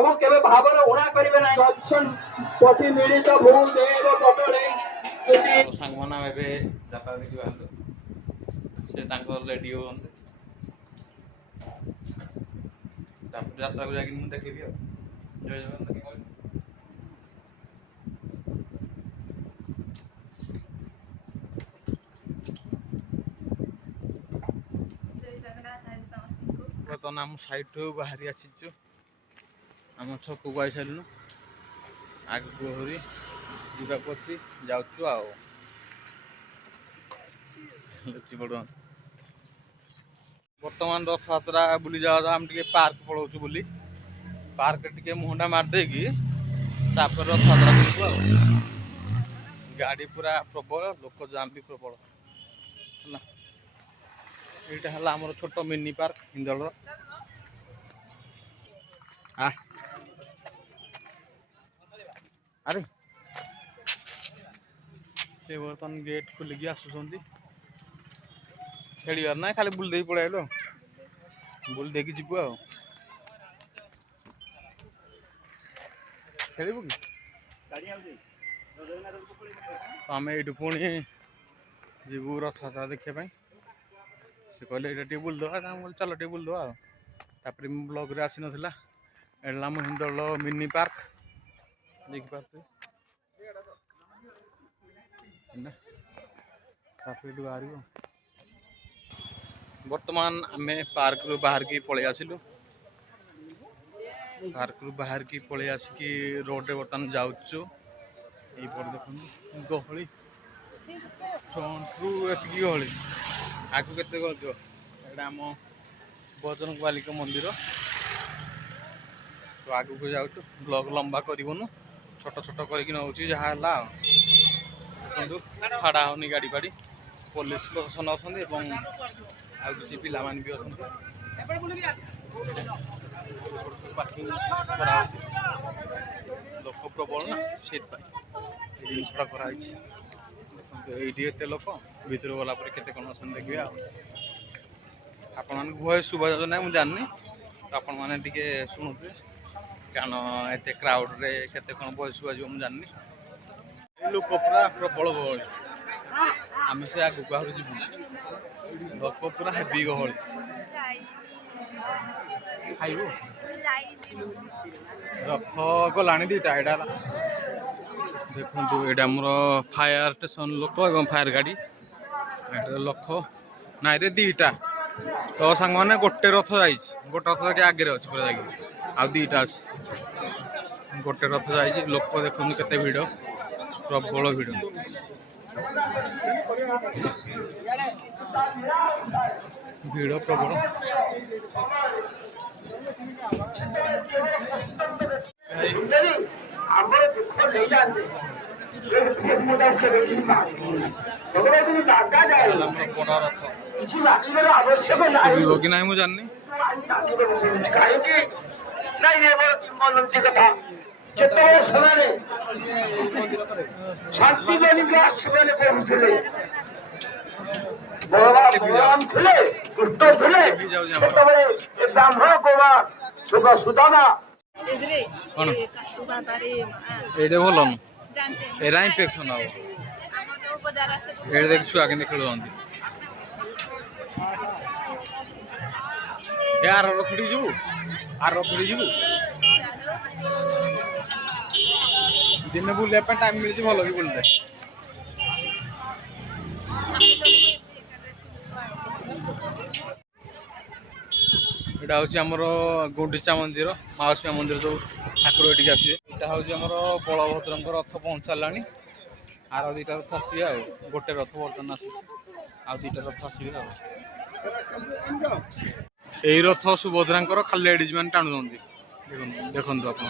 प्रभु केवे भावना उणा करिवे नाही अच्छन पति मिलित भूम देव पटरे तो सांगमना एबे जाता देखि बाहर से तांकर रेडी होते तापर यात्रा को जाके मुझे देखिबी जय जगन्नाथ बर्तमान आम साइड बाहरी आसीचु आम छक को आई सारू आग हरी जावाक अच्छी जाऊँ आ बर्तमान रथ यात्रा बुली जावा आम टे पार्क पलाऊँ बुली पार्क टे मुहंडा मारदे कि रथ यात्रा करूँ गाड़ी पूरा प्रबल लोक जाम भी प्रबल है आमर छोट मिनी पार्क हिंदल अरे से बर्तमान गेट खोलिकी आसुँच खेलार ना खाली बुल दे पड़े आलो बुल दे जीवु आ खेलबू कि आम ये पुणी जीवु रथ यात्रा देखापी से कहले ये टे बुल दवा चलो टे बुल दवा तापर ब्लॉग रे आसी नाला एडा आम हिंदल मिनी पार्क देखिए बाहर बर्तमान आम पार्क रु बाहर की पलि आसिलु पार्क रु बाहर की पलि आसिकी रोड रे बर्तमान जाऊँ ये गहली फ्रंट रु एति गहली आगु केते गहली एटा आम बजरंग बालिका मंदिर तो आगु को जाऊँ ब्लॉग लंबा करूँ छोट छोट करके नौ जहाँ देखो छाड़ा होनी गाड़ी फाड़ी पुलिस प्रशासन अच्छा किसी पिला भी अच्छा लोक प्रबल ना से जिनसा कराई ये लोक भर गला केते कौन अच्छा देखिए आपण भय शुभा ना मुझे जाननी तो आपण मैंने शुणुथे कारण एत क्राउड रे केते कौन भय शुभा मुझे जाननी लोक पूरा प्रबल गहली आम से आगे बाहर जीवु लोक पूरा हेवी गहली खाइबू रथ गला दीटा यहाँ देखो ये आमर फायर स्टेशन लोक और फायर गाड़ी लोक ना दीटा तो सांग मैंने गोटे रथ जा गोटे रथ जाके आगे अच्छे पूरा जाकि आ दीटा गोटे रथ जा लोक देखो केते भिड़ प्रबल भिड़ भिड़ प्रबल कि ना मुझे जाननी शांति पढ़ुले बलराम थे दुष्ट थे ब्राह्मण कुमार सुदामा ये भल एरा इनफेक्शन हम ये देख छुआ के खेल आर रखी जीवु आर रखी जीवु दिन बुलाया टाइम मिलती भल भी बुलते यहाँ हूँ आमर गुंडीचा मंदिर माउसी मंदिर जो ठाकुर ये आसवे यहाँ हूँ आमर बलभद्र रथ पहुँच सारा आर दुईटा रथ आसवे आ गोटे रथ बर्तमान आस दुईटा रथ आसवे यही रथ सुभद्रा खाली लेडीज मैंने टाणुं देखु आप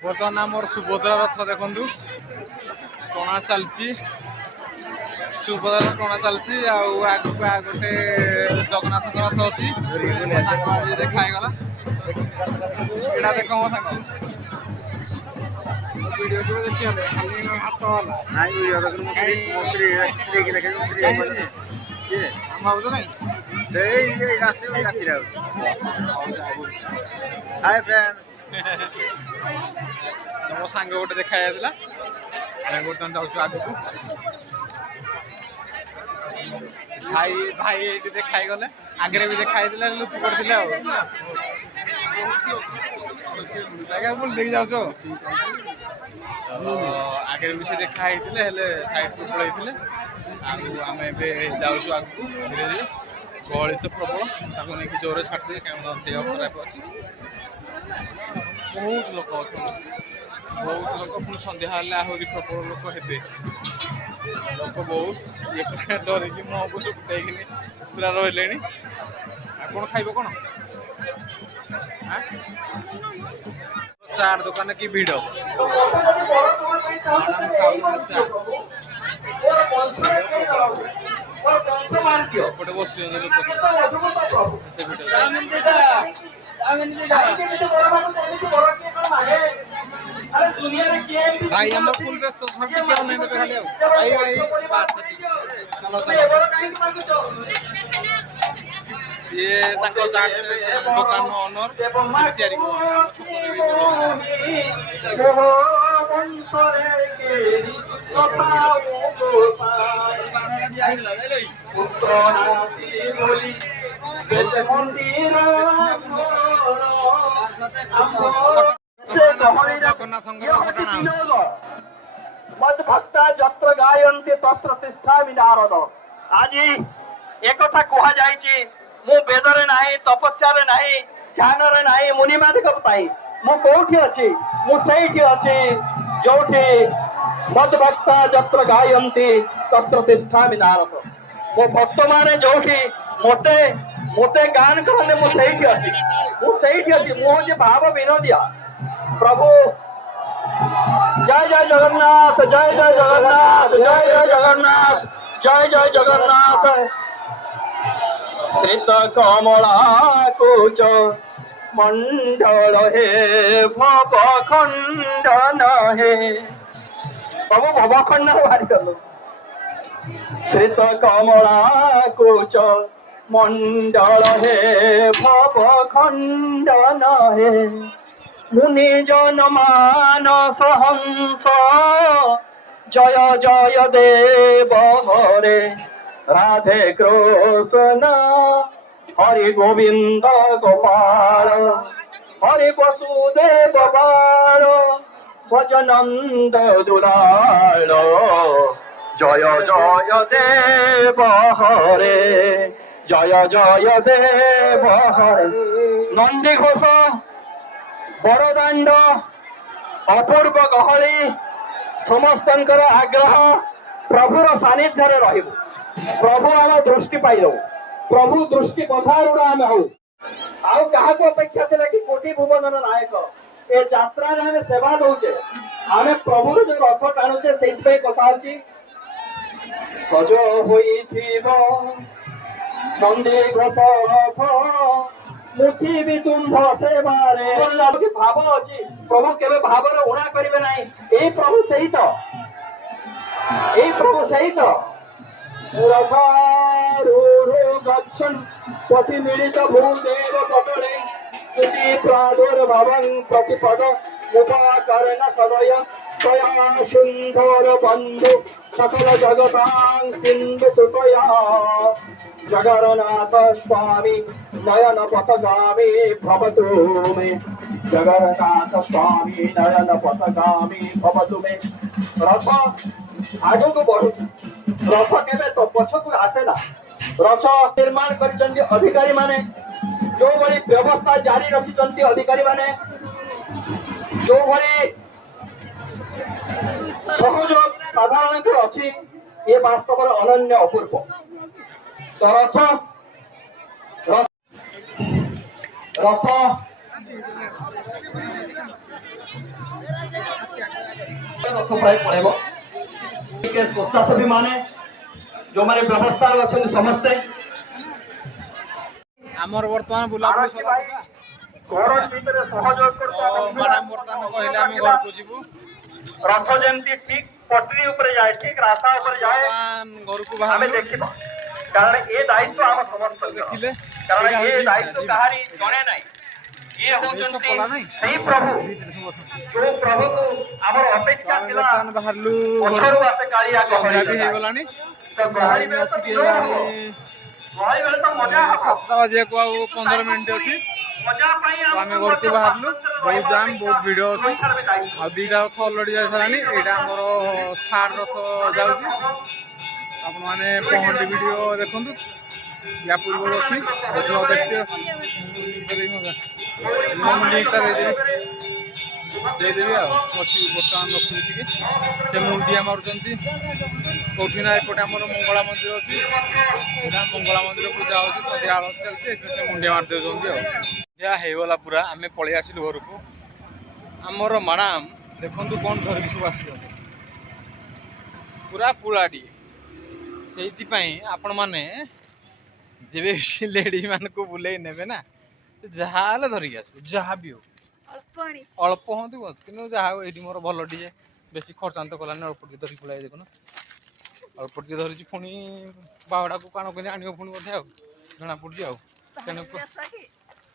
बर्तमान आम सुभद्रा रथ देखु टणा चलती सुभद्रा टणा चलती आगे गोटे जगन्नाथ रथ अच्छी सांग देखागला एटा देख मो सांग वीडियो को देखिए खाली हाथ वाला नहीं वीडियो देख मंत्री की देखे मंत्री ये हम भाव नहीं से ये राशि राति रे हाय फ्रेंड तुम सांग गोटे देखा जाता गोटे जाऊँ आग को भाई भाई ये देखाई गले आगे भी देखाई लुचि पड़ते बुल देखी जाऊ आगे भी से देखाई साइड को पड़े आम जाऊँ आग को धीरे धीरे गहली तो प्रबल ताको नहीं जोर छाड़ी देह खराब अच्छी बहुत लोक अच्छा बहुत लोक पुणी सन्ध्या आहरी प्रबल लोक हे लोक बहुत ये डरिकी मुह को सुकुटाई पूरा रही कौन खाइब कौन चाट दुकान की भिड़ गोटे बस भाई हम फुल व्यस्त सब टिके नहीं देबे खाली भाई भाई बात चलो चलो ये ताको चाट दुकान ओनर तैयारी को मद भक्ता जत्र गायन्ते तत्र तिष्ठामि नारद आज एक कथा कहा जायछि मु वेदरे नाही तपस्यारे नाही ध्यानरे नाही मुनि मानिक पाई मु कोठी अछि मु सेठी अछि जोठी मद भक्ता जत्र गायन्ते तत्र तिष्ठामि नारद मो भक्त माने जोठी मोते मोते गान करले मु सेठी अछि मु जे भाव विनोदिया प्रभु जय जय जगन्नाथ जय जय जगन्नाथ जय जय जगन्नाथ जय जय जगन्नाथ स्थित कमला कुच मंडल हे भव खंडन हे प्रभु भव खंडन भारी करलो स्थित कमला कुच मंडल हे भव खंडन हे मुनि जन मानस हंस जय जय देव हरे राधे कृष्ण हरि गोविंद गोपाल हरि वसुदेव बाल भजनंद दुलाल जय जय देव हरे जय जय देव हरे नंदी घोष बड़दाण्ड अपूर्व गहली समस्तंकर आग्रह प्रभुर सानिध्य रहिबु प्रभु आम दृष्टि पाइल प्रभु दृष्टि पथारूढ़ आम हूँ आउ क्या अपेक्षा थे कि कोटि भुवन नायक ए यात्रा आम सेवा दौचे आम प्रभु जो रथ टाणुचे से कथा सज नंदी घोष रथ मुठी भी तुम्भ सेवारे भाव अच्छी प्रभु केवे भाव उणा करेंगे ना यही प्रभु सही तो यही प्रभु सही तो गच्छन् प्रतिमीलित भूदेव पटले स्तुति प्रादुर्भवन् प्रतिपद उपकरण सदय त्वया सिन्धोर बन्धु सकल जगतां सिन्धु सुतया जगन्नाथ स्वामी नयन पथगामी भवतु मे जगन्नाथ स्वामी नयन पथगामी भवतु मे रथ आगକୁ ବଢୁଛି ରଥ କେବେ ତ ପଛକୁ ଆସେ ନା ରଥ ନିର୍ମାଣ କରିଛନ୍ତି ଅଧିକାରୀ ମାନେ ଯୋଉଭଳି ବ୍ୟବସ୍ଥା ଜାରି ରଖିଛନ୍ତି ଅଧିକାରୀ ମାନେ ଯୋଉଭଳି ସହଯୋଗ ସାଧାରଣତଃ ଅଛି ଏ ବାସ୍ତବରେ ଅନନ୍ୟ ଅପୂର୍ବ ତ ରଥ ପ୍ରାୟ ପଳେଇବ ଟିକେ ସ୍ୱେଚ୍ଛାସେବୀ ମାନେ ଯୋଉମାନେ ବ୍ୟବସ୍ଥାରେ ଅଛନ୍ତି ସମସ୍ତେ ଆମର ବର୍ତ୍ତମାନ ବୁଲାବୁଲି ସରିଲା ଘର ଭିତରେ ସହଯୋଗ ମ୍ୟାଡ଼ାମ ବର୍ତ୍ତମାନ କହିଲେ ଆମେ ଘରକୁ ଯିବୁ ରଥ ଯେମିତି ଠିକ ପଟରୀ ଉପରେ ଯାଏ ଠିକ ରାସ୍ତା ଉପରେ ଯାଏ ବର୍ତ୍ତମାନ ଘରକୁ ଆମେ ବାହାରିଲୁ ଦେଖିବା କାରଣ ଏ ଦାୟିତ୍ୱ ଆମ ସମସ୍ତଙ୍କର ଦେଖିଲେ କାରଣ ଏ ଦାୟିତ୍ୱ କାହାରି ଜଣେ ନାହିଁ ଇଏ ହଉଛନ୍ତି ସେଇ ପ୍ରଭୁ ଯୋଉ ପ୍ରଭୁକୁ ଆମର ଅପେକ୍ଷା ଥିଲା ବର୍ତ୍ତମାନ ବାହାରିଲୁ ପଛରୁ ଆସେ କାଳିଆ ସନ୍ଧ୍ୟା ବି ଗହଳି ହେଇଗଲାଣି ତ ଗହଳି ବେଳେ ତ ଆସିକି ଭିଡ଼ ହବ। ଗହଳି ବେଳେ ତ ମଜା ହବ 7ଟା ବାଜିବାକୁ ଆଉ 15 ମିନିଟ୍ ଅଛି ମଜା ପାଇଁ ତ ଆମେ ଘରକୁ ବାହାରିଲୁ ବହୁତ ଜାମ୍ ବହୁତ ଭିଡ଼ ଅଛି ଆଉ 2ଟା ରଥ ଅଲରେଡ଼ି ଯାଇସାରିଲାଣି ଏଇଟା ଆମର ଥାର୍ଡ ରଥ ଯାଉଛି ଆପଣମାନେ ପହଣ୍ଡି ଭିଡ଼ିଓ ଦେଖନ୍ତୁ ୟା ପୂର୍ବରୁ ଅଛି ଦେଖିବ ଦେଖିବେ ମୁଁ ଲିଙ୍କଟା ଦେଇଦେବି ଆଉ ଅଛି ବର୍ତ୍ତମାନ ରଖୁଛି ଟିକେ ସେ ମୁଣ୍ଡିଆ ମାରୁଛନ୍ତି କୋଉଠି ନା ଏପଟେ ଆମର ମଙ୍ଗଳା ମନ୍ଦିର ଅଛି ଏଇଟା ମଙ୍ଗଳା ମନ୍ଦିର ପୂଜା ହେଉଛି ସନ୍ଧ୍ୟା ଆଳତି ଚାଲିଛି ଏଥିରେ ସେ ମୁଣ୍ଡିଆ ମାରି ଦେଉଛନ୍ତି ଆଉ ଯାହା ହେଇଗଲା ପୁରା ଆମେ ପଳେଇ ଆସିଲୁ ଘରକୁ ଆମର ମ୍ୟାଡ଼ାମ ଦେଖନ୍ତୁ କ'ଣ ଧରିକି ସବୁ ଆସିଛନ୍ତି ପୁରା ପୁଳାଟିଏ ସେଇଥିପାଇଁ ଆପଣମାନେ ଯେବେ ଲେଡ଼ିଜ୍ ମାନଙ୍କୁ ବୁଲେଇ ନେବେ ନା ଯାହା ହେଲେ ଧରିକି ଆସିବେ ଯାହା ବି ହଉ ଅଳ୍ପ ହୁଅନ୍ତୁ କିନ୍ତୁ ଯାହା ହଉ ଏଇଠି ମୋର ଭଲ ଟିକେ ବେଶୀ ଖର୍ଚ୍ଚାନ୍ତ କଲାନି ଅଳ୍ପ ଟିକେ ଧରିକି ପଳାଇ ଦେଖୁନ ଅଳ୍ପ ଟିକେ ଧରିଛି ପୁଣି ବାହୁଡ଼ାକୁ କାଣ କରି ଆଣିବ ପୁଣି ବୋଧେ ଆଉ ଜଣାପଡ଼ୁଛି ଆଉ ତେଣୁକୁ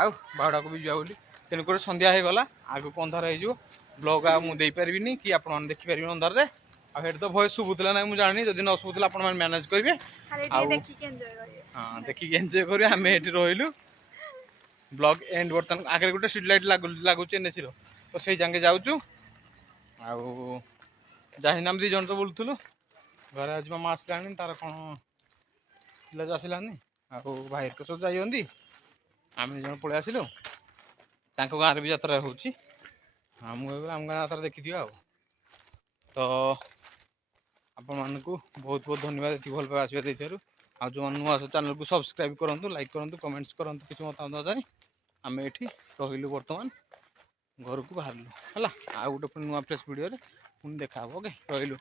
ଆଉ ବାହୁଡ଼ାକୁ ବି ଯିବା ବୋଲି ତେଣୁକରି ସନ୍ଧ୍ୟା ହେଇଗଲା ଆଗକୁ ଅନ୍ଧାର ହେଇଯିବ ବ୍ଲଗ୍ ଆଉ ମୁଁ ଦେଇପାରିବିନି କି ଆପଣମାନେ ଦେଖିପାରିବେନି ଅନ୍ଧାରରେ ଆଉ ସେଠି ତ ଭଏସ୍ ଶୁଭୁଥିଲା ନାହିଁ ମୁଁ ଜାଣିନି ଯଦି ନ ଶୁଭୁଥିଲା ଆପଣମାନେ ମ୍ୟାନେଜ୍ କରିବେ ଆଉ ହଁ ଦେଖିକି ଏନ୍ଜୟ କରିବେ ଆମେ ଏଠି ରହିଲୁ ବ୍ଲଗ୍ ଏଣ୍ଡ ବର୍ତ୍ତମାନ ଆଗରେ ଗୋଟେ ଷ୍ଟ୍ରିଟ୍ ଲାଇଟ୍ ଲାଗୁଛି ଏନ୍ଏସିର ତ ସେଇ ଯାକେ ଯାଉଛୁ ଆଉ ଯାଇନା ଆମେ 2 ଜଣ ତ ବୁଲୁଥିଲୁ ଘରେ ଆଜି ମାମା ଆସିଲାଣି ତାର କ'ଣ ପିଲା ଆସିଲାନି ଆଉ ଭାଇର ସବୁ ଯାଇଛନ୍ତି ଆମେ 2 ଜଣ ପଳେଇ ଆସିଲୁ ତାଙ୍କ ଗାଁରେ ବି ଯାତ୍ରା ହେଉଛି ହଁ ମୁଁ ଏବେ ଆମ ଗାଁ ଯାତ୍ରା ଦେଖିଥିବି ଆଉ ତ ଆପଣମାନଙ୍କୁ ବହୁତ ବହୁତ ଧନ୍ୟବାଦ ଏତିକି ଭଲ ପାଇବା ଆସିବା ଦେଇଥିବାରୁ ଆଉ ଯେଉଁମାନେ ନୂଆ ଚ୍ୟାନେଲକୁ ସବସ୍କ୍ରାଇବ୍ କରନ୍ତୁ ଲାଇକ୍ କରନ୍ତୁ କମେଣ୍ଟସ୍ କରନ୍ତୁ କିଛି ମତାମତ ଦେଇ ଆମେ ଏଠି ରହିଲୁ ବର୍ତ୍ତମାନ ଘରକୁ ବାହାରିଲୁ ହେଲା ଆଉ ଗୋଟେ ପୁଣି ନୂଆ ଫ୍ରେଶ୍ ଭିଡ଼ିଓରେ ପୁଣି ଦେଖା ହେବ ଓକେ ରହିଲୁ।